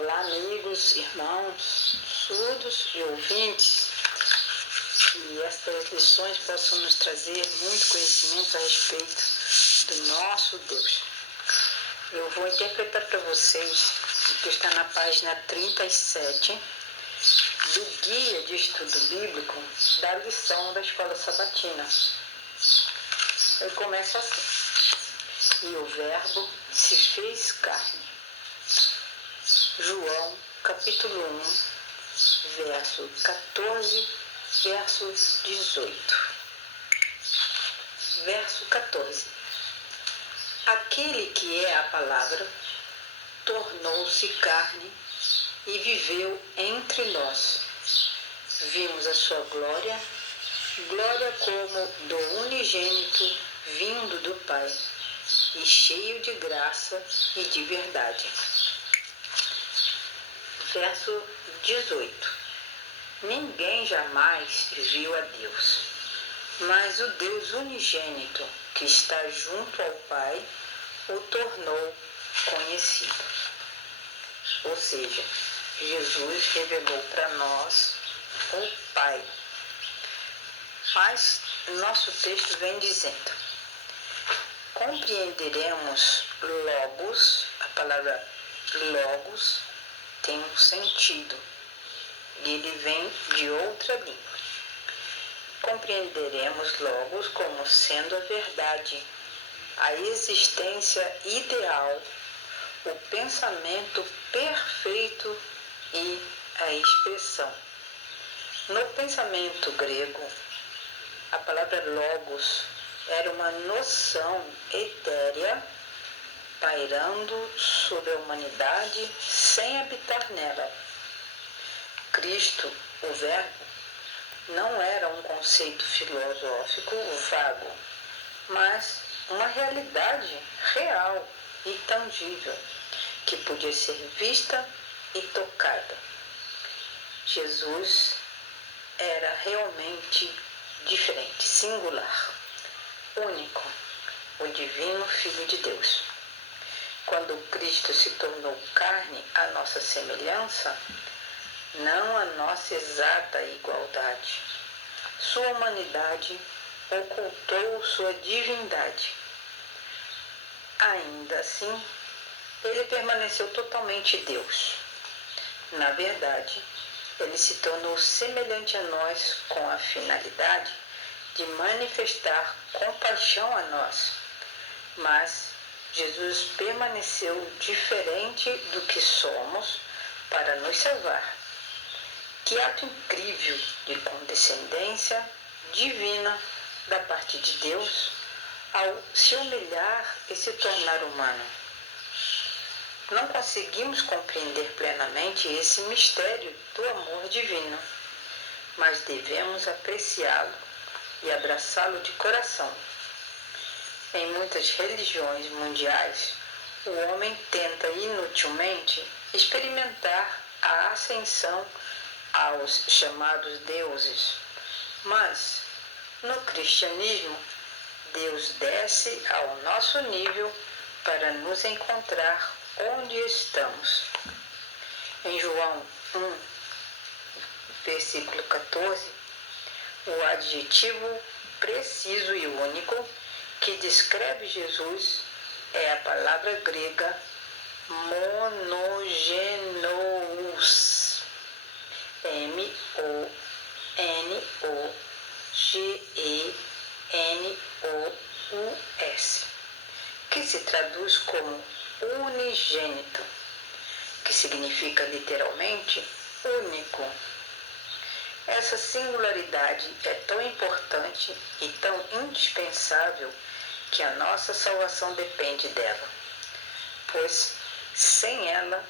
Olá, amigos, irmãos, surdos e ouvintes, que estas lições possam nos trazer muito conhecimento a respeito do nosso Deus. Eu vou interpretar para vocês o que está na página 37 do Guia de Estudo Bíblico da lição da Escola Sabatina. Ele começa assim: e o Verbo se fez carne. João, capítulo 1, verso 14, verso 18. Verso 14. Aquele que é a palavra tornou-se carne e viveu entre nós. Vimos a sua glória, glória como do unigênito vindo do Pai, e cheio de graça e de verdade. Verso 18. Ninguém jamais viu a Deus, mas o Deus unigênito, que está junto ao Pai, o tornou conhecido. Ou seja, Jesus revelou para nós o Pai. Mas nosso texto vem dizendo: compreenderemos logos. A palavra logos tem um sentido e ele vem de outra língua. Compreenderemos logos como sendo a verdade, a existência ideal, o pensamento perfeito e a expressão. No pensamento grego, a palavra logos era uma noção etérea pairando sobre a humanidade sem habitar nela. Cristo, o Verbo, não era um conceito filosófico vago, mas uma realidade real e tangível, que podia ser vista e tocada. Jesus era realmente diferente, singular, único, o divino Filho de Deus. Quando Cristo se tornou carne à nossa semelhança, não a nossa exata igualdade. Sua humanidade ocultou sua divindade. Ainda assim, ele permaneceu totalmente Deus. Na verdade, ele se tornou semelhante a nós com a finalidade de manifestar compaixão a nós. Mas Jesus permaneceu diferente do que somos para nos salvar. Que ato incrível de condescendência divina da parte de Deus ao se humilhar e se tornar humano. Não conseguimos compreender plenamente esse mistério do amor divino, mas devemos apreciá-lo e abraçá-lo de coração. Em muitas religiões mundiais, o homem tenta inutilmente experimentar a ascensão aos chamados deuses, mas no cristianismo, Deus desce ao nosso nível para nos encontrar onde estamos. Em João 1, versículo 14, o adjetivo preciso e único que descreve Jesus é a palavra grega monogenos. M-O-N-O-G-E-N-O-U-S, que se traduz como unigênito, que significa literalmente único. Essa singularidade é tão importante e tão indispensável que a nossa salvação depende dela, pois sem ela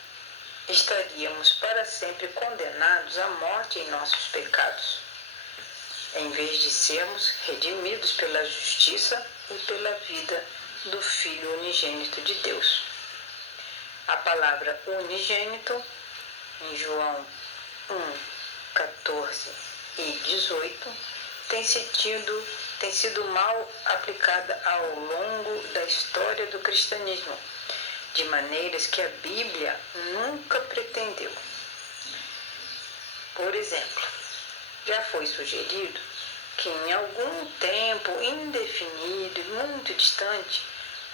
estaríamos para sempre condenados à morte em nossos pecados, em vez de sermos redimidos pela justiça e pela vida do Filho unigênito de Deus. A palavra unigênito, em João 1, 14 e 18, tem sido mal aplicada ao longo da história do cristianismo, de maneiras que a Bíblia nunca pretendeu. Por exemplo, já foi sugerido que em algum tempo indefinido e muito distante,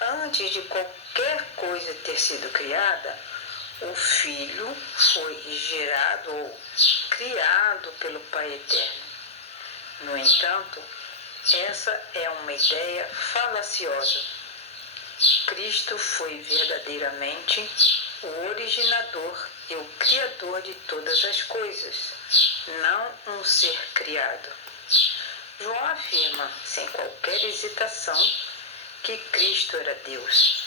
antes de qualquer coisa ter sido criada, o Filho foi gerado ou criado pelo Pai Eterno. No entanto, essa é uma ideia falaciosa. Cristo foi verdadeiramente o originador e o criador de todas as coisas, não um ser criado. João afirma, sem qualquer hesitação, que Cristo era Deus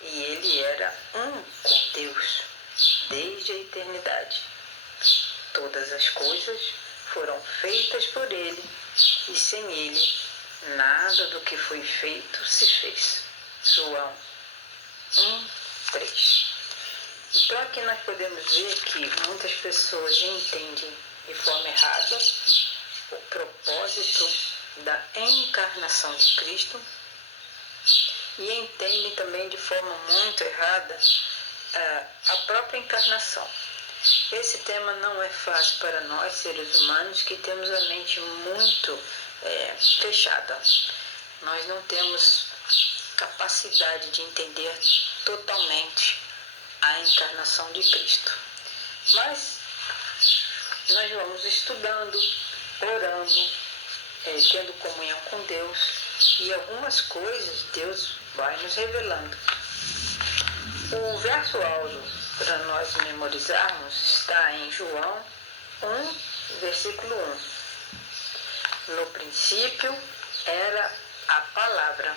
e ele era um com Deus desde a eternidade. Todas as coisas foram feitas por ele e sem ele nada do que foi feito se fez. João 1:3. Então aqui nós podemos ver que muitas pessoas entendem de forma errada o propósito da encarnação de Cristo e entendem também de forma muito errada a própria encarnação. Esse tema não é fácil para nós, seres humanos, que temos a mente muito fechada. Nós não temos capacidade de entender totalmente a encarnação de Cristo. Mas nós vamos estudando, orando, tendo comunhão com Deus, e algumas coisas Deus vai nos revelando. O verso áureo para nós memorizarmos está em João 1, versículo 1. No princípio era a palavra,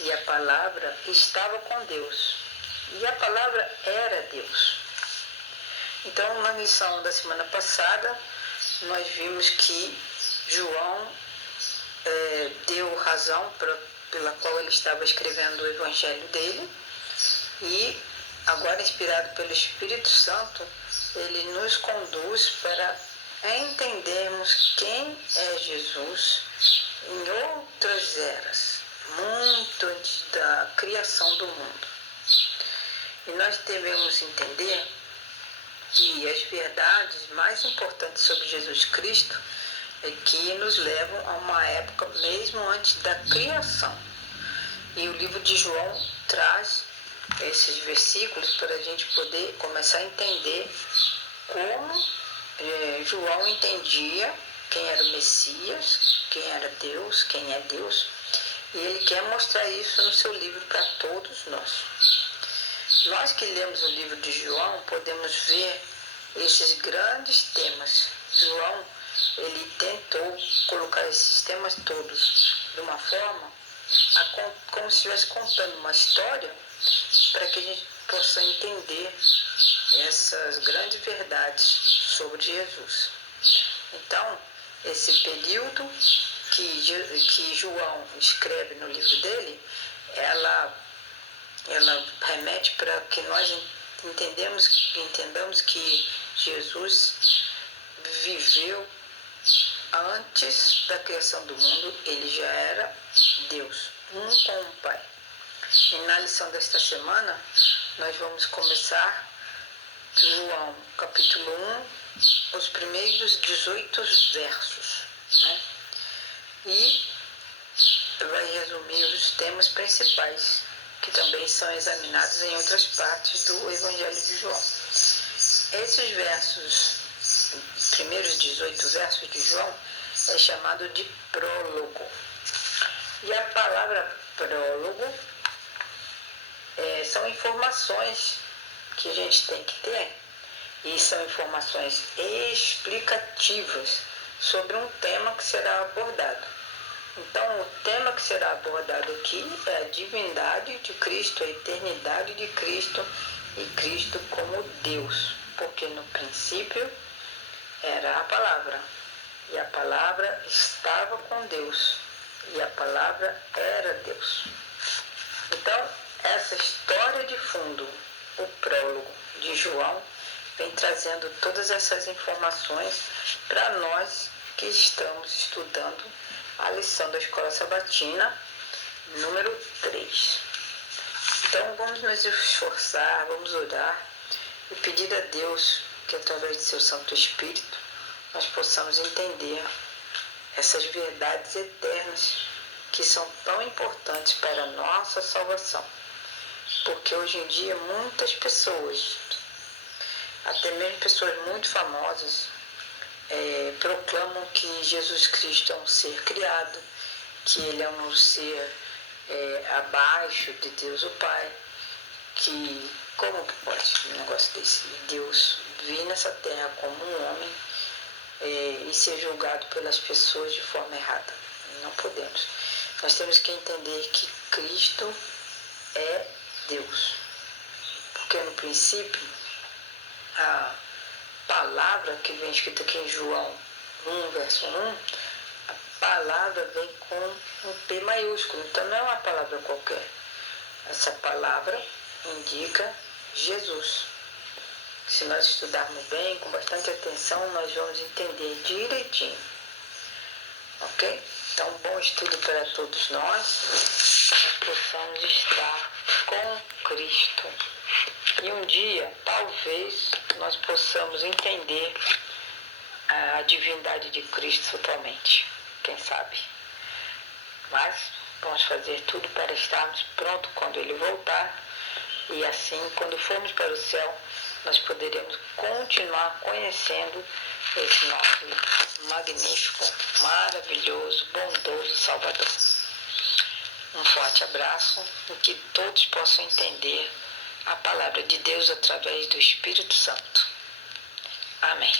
e a palavra estava com Deus, e a palavra era Deus. Então, na lição da semana passada, nós vimos que João deu razão pela qual ele estava escrevendo o evangelho dele, e agora, inspirado pelo Espírito Santo, ele nos conduz para entendermos quem é Jesus em outras eras, muito antes da criação do mundo. E nós devemos entender que as verdades mais importantes sobre Jesus Cristo é que nos levam a uma época mesmo antes da criação. E o livro de João traz esses versículos para a gente poder começar a entender como João entendia quem era o Messias, quem era Deus, quem é Deus, e ele quer mostrar isso no seu livro para todos nós. Nós que lemos o livro de João podemos ver esses grandes temas. João, ele tentou colocar esses temas todos de uma forma como se estivesse contando uma história, para que a gente possa entender essas grandes verdades sobre Jesus. Então, esse período que João escreve no livro dele, ela remete para que nós entendamos que Jesus viveu antes da criação do mundo, ele já era Deus, um com o Pai. E na lição desta semana, nós vamos começar João capítulo 1, os primeiros 18 versos, né? E vai resumir os temas principais, que também são examinados em outras partes do Evangelho de João. Esses versos, primeiros 18 versos de João, é chamado de prólogo. E a palavra prólogo são informações que a gente tem que ter, e são informações explicativas sobre um tema que será abordado. Então, o tema que será abordado aqui é a divindade de Cristo, a eternidade de Cristo e Cristo como Deus, porque no princípio era a palavra, e a palavra estava com Deus, e a palavra era Deus. Então, essa história de fundo, o prólogo de João, vem trazendo todas essas informações para nós que estamos estudando a lição da Escola Sabatina, número 3. Então vamos nos esforçar, vamos orar e pedir a Deus que através de seu Santo Espírito nós possamos entender essas verdades eternas que são tão importantes para a nossa salvação. Porque hoje em dia muitas pessoas, até mesmo pessoas muito famosas, proclamam que Jesus Cristo é um ser criado, que ele é um ser abaixo de Deus o Pai, que como que pode um negócio desse? Deus vir nessa terra como um homem e ser julgado pelas pessoas de forma errada. Não podemos. Nós temos que entender que Cristo é Deus. Porque no princípio, a palavra que vem escrita aqui em João 1, verso 1, a palavra vem com um P maiúsculo, então não é uma palavra qualquer. Essa palavra indica Jesus. Se nós estudarmos bem, com bastante atenção, nós vamos entender direitinho. Ok? Então, bom estudo para todos nós, que possamos estar com Cristo. E um dia, talvez, nós possamos entender a divindade de Cristo totalmente. Quem sabe? Mas vamos fazer tudo para estarmos prontos quando Ele voltar. E assim, quando formos para o céu, nós poderemos continuar conhecendo esse nosso magnífico, maravilhoso, bondoso Salvador. Um forte abraço e que todos possam entender a palavra de Deus através do Espírito Santo. Amém.